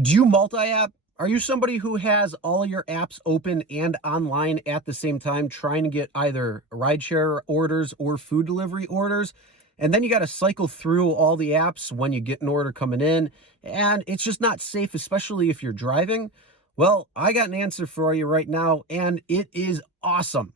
Do you multi-app? Are you somebody who has all your apps open and online at the same time, trying to get either rideshare orders or food delivery orders? And then you got to cycle through all the apps when you get an order coming in, and it's just not safe, especially if you're driving. Well, I got an answer for you right now, and it is awesome.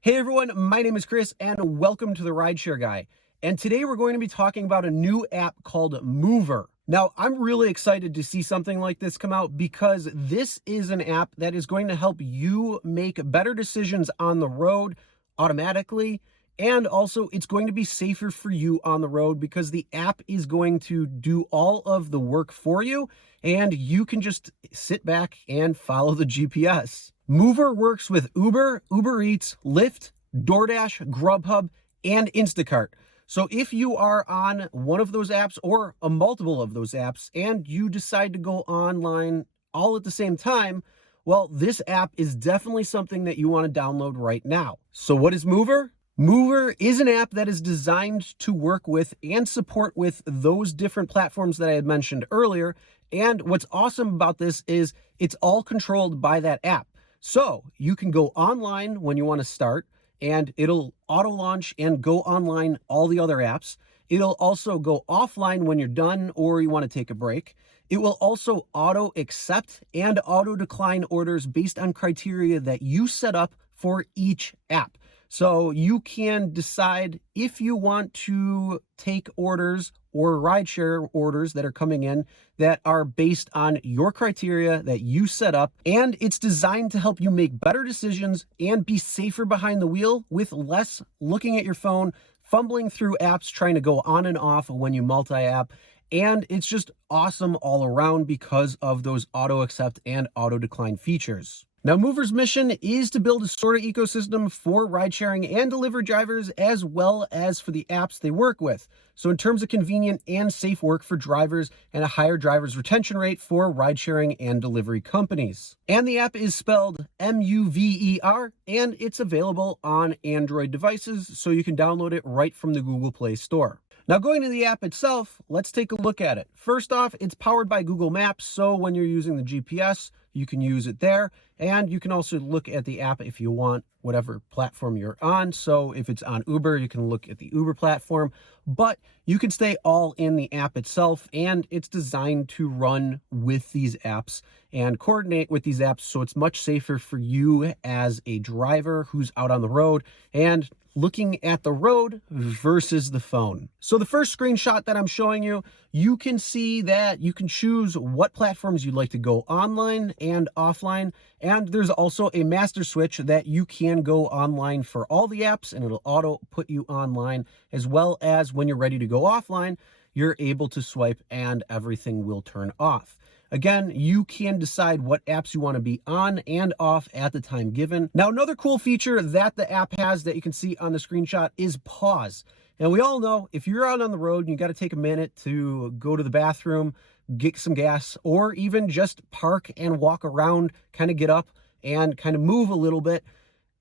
Hey everyone, my name is Chris, and welcome to the RideShare Guy. And today we're going to be talking about a new app called Muver. Now, I'm really excited to see something like this come out because this is an app that is going to help you make better decisions on the road automatically. And also, it's going to be safer for you on the road because the app is going to do all of the work for you, and you can just sit back and follow the GPS. Muver works with Uber, UberEats, Lyft, DoorDash, Grubhub, and Instacart. So if you are on one of those apps or a multiple of those apps and you decide to go online all at the same time, well, this app is definitely something that you want to download right now. So what is Muver? Muver is an app that is designed to work with and support with those different platforms that I had mentioned earlier. And what's awesome about this is it's all controlled by that app. So you can go online when you want to start, and it'll auto launch and go online all the other apps. It'll also go offline when you're done or you want to take a break. It will also auto accept and auto decline orders based on criteria that you set up for each app. So you can decide if you want to take orders or rideshare orders that are coming in that are based on your criteria that you set up. And it's designed to help you make better decisions and be safer behind the wheel with less looking at your phone, fumbling through apps, trying to go on and off when you multi-app. And it's just awesome all around because of those auto accept and auto decline features. Now, Muver's mission is to build a sort of ecosystem for ride sharing and delivery drivers, as well as for the apps they work with. So in terms of convenient and safe work for drivers and a higher driver's retention rate for ride sharing and delivery companies. And the app is spelled Muver, and it's available on Android devices, so you can download it right from the Google Play Store. Now, going to the app itself, let's take a look at it. First off, it's powered by Google Maps, so when you're using the GPS, you can use it there. And you can also look at the app if you want, whatever platform you're on. So if it's on Uber, you can look at the Uber platform, but you can stay all in the app itself, and it's designed to run with these apps and coordinate with these apps, so it's much safer for you as a driver who's out on the road and looking at the road versus the phone. So the first screenshot that I'm showing you, you can see that you can choose what platforms you'd like to go online and offline. And there's also a master switch that you can go online for all the apps, and it'll auto put you online, as well as when you're ready to go offline, you're able to swipe and everything will turn off. Again, you can decide what apps you want to be on and off at the time given. Now, another cool feature that the app has that you can see on the screenshot is pause. And we all know if you're out on the road and you got to take a minute to go to the bathroom, get some gas, or even just park and walk around, kind of get up and kind of move a little bit,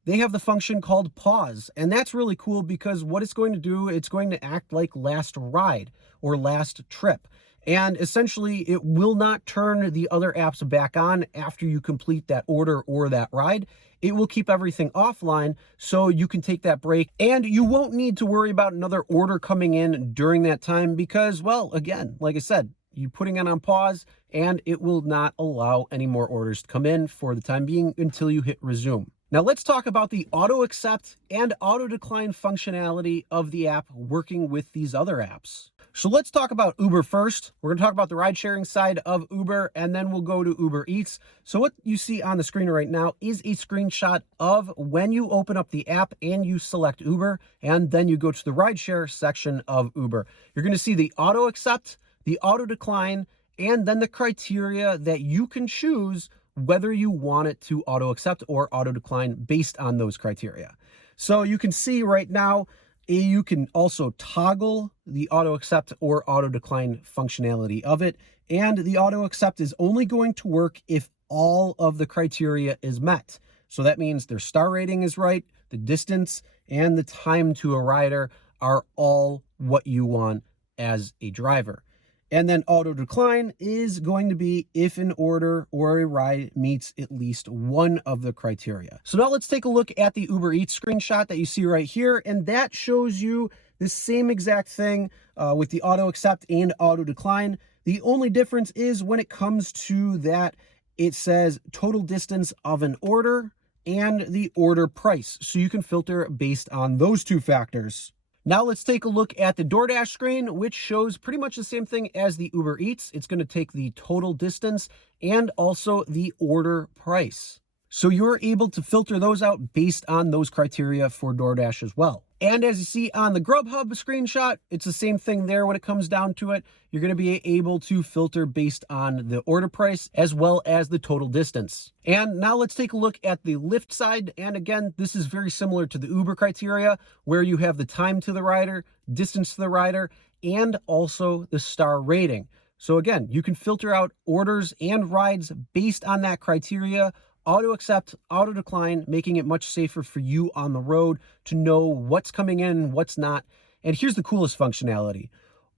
they have the function called pause. And that's really cool because what it's going to do, it's going to act like last ride or last trip. And essentially, it will not turn the other apps back on after you complete that order or that ride. It will keep everything offline so you can take that break, and you won't need to worry about another order coming in during that time because, well, again, like I said, you're putting it on pause and it will not allow any more orders to come in for the time being until you hit resume. Now let's talk about the auto accept and auto decline functionality of the app working with these other apps. So let's talk about Uber first. We're going to talk about the ride sharing side of Uber, and then we'll go to Uber Eats. So what you see on the screen right now is a screenshot of when you open up the app and you select Uber, and then you go to the rideshare section of Uber. You're going to see the auto accept, the auto decline, and then the criteria that you can choose whether you want it to auto accept or auto decline based on those criteria. So you can see right now, you can also toggle the auto accept or auto decline functionality of it. And the auto accept is only going to work if all of the criteria is met. So that means their star rating is right, the distance and the time to a rider are all what you want as a driver. And then auto decline is going to be if an order or a ride meets at least one of the criteria. So now let's take a look at the Uber Eats screenshot that you see right here. And that shows you the same exact thing with the auto accept and auto decline. The only difference is when it comes to that, it says total distance of an order and the order price. So you can filter based on those two factors. Now let's take a look at the DoorDash screen, which shows pretty much the same thing as the Uber Eats. It's going to take the total distance and also the order price. So you're able to filter those out based on those criteria for DoorDash as well. And as you see on the Grubhub screenshot, it's the same thing there when it comes down to it. You're going to be able to filter based on the order price as well as the total distance. And now let's take a look at the Lyft side. And again, this is very similar to the Uber criteria where you have the time to the rider, distance to the rider, and also the star rating. So again, you can filter out orders and rides based on that criteria. Auto accept, auto decline, making it much safer for you on the road to know what's coming in, what's not. And here's the coolest functionality.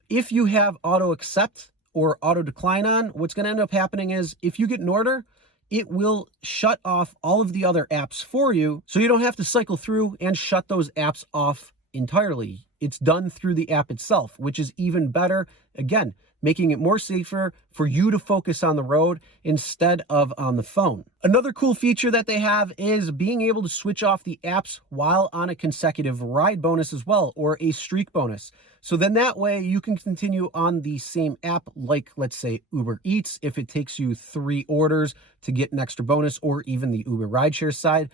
If you have auto accept or auto decline on, what's going to end up happening is if you get an order, it will shut off all of the other apps for you. So you don't have to cycle through and shut those apps off entirely. It's done through the app itself, which is even better. Again, making it more safer for you to focus on the road instead of on the phone. Another cool feature that they have is being able to switch off the apps while on a consecutive ride bonus as well, or a streak bonus. So then that way you can continue on the same app, like let's say Uber Eats, if it takes you 3 orders to get an extra bonus, or even the Uber rideshare side,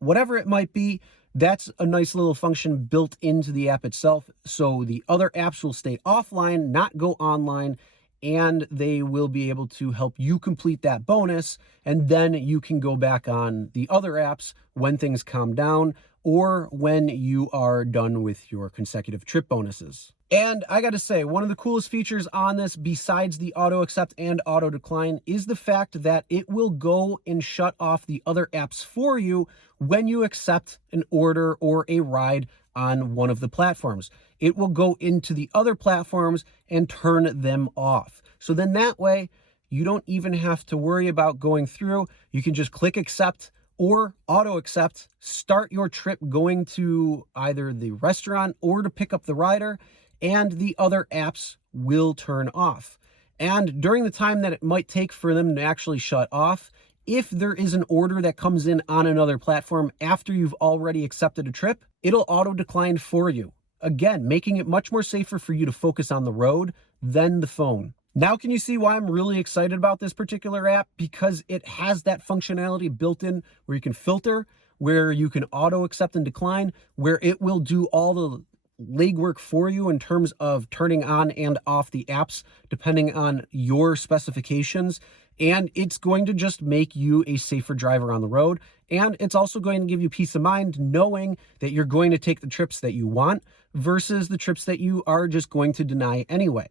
whatever it might be. That's a nice little function built into the app itself. So the other apps will stay offline, not go online, and they will be able to help you complete that bonus. And then you can go back on the other apps when things calm down or when you are done with your consecutive trip bonuses. And I got to say, one of the coolest features on this, besides the auto accept and auto decline, is the fact that it will go and shut off the other apps for you when you accept an order or a ride on one of the platforms. It will go into the other platforms and turn them off. So then that way, you don't even have to worry about going through. You can just click accept or auto accept, start your trip going to either the restaurant or to pick up the rider, and the other apps will turn off. And during the time that it might take for them to actually shut off, if there is an order that comes in on another platform after you've already accepted a trip, it'll auto decline for you. Again, making it much more safer for you to focus on the road than the phone. Now, can you see why I'm really excited about this particular app? Because it has that functionality built in where you can filter, where you can auto accept and decline, where it will do all the legwork for you in terms of turning on and off the apps depending on your specifications. And it's going to just make you a safer driver on the road. And it's also going to give you peace of mind knowing that you're going to take the trips that you want versus the trips that you are just going to deny anyway.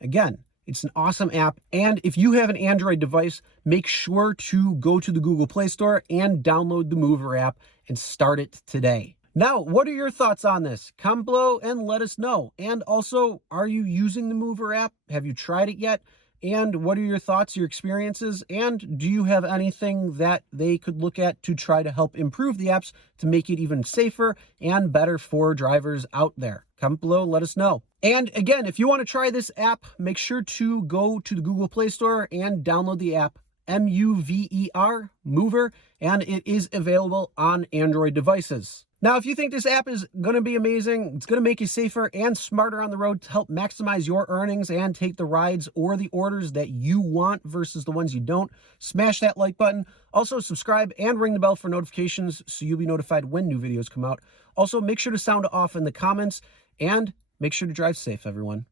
Again, it's an awesome app. And if you have an Android device, make sure to go to the Google Play Store and download the Muver app and start it today. Now, what are your thoughts on this? Comment below and let us know. And also, are you using the Muver app? Have you tried it yet? And what are your thoughts, your experiences? And do you have anything that they could look at to try to help improve the apps to make it even safer and better for drivers out there? Comment below, let us know. And again, if you want to try this app, make sure to go to the Google Play Store and download the app Muver, Muver, and it is available on Android devices. Now, if you think this app is going to be amazing, it's going to make you safer and smarter on the road to help maximize your earnings and take the rides or the orders that you want versus the ones you don't, smash that like button. Also, subscribe and ring the bell for notifications so you'll be notified when new videos come out. Also, make sure to sound off in the comments and make sure to drive safe, everyone.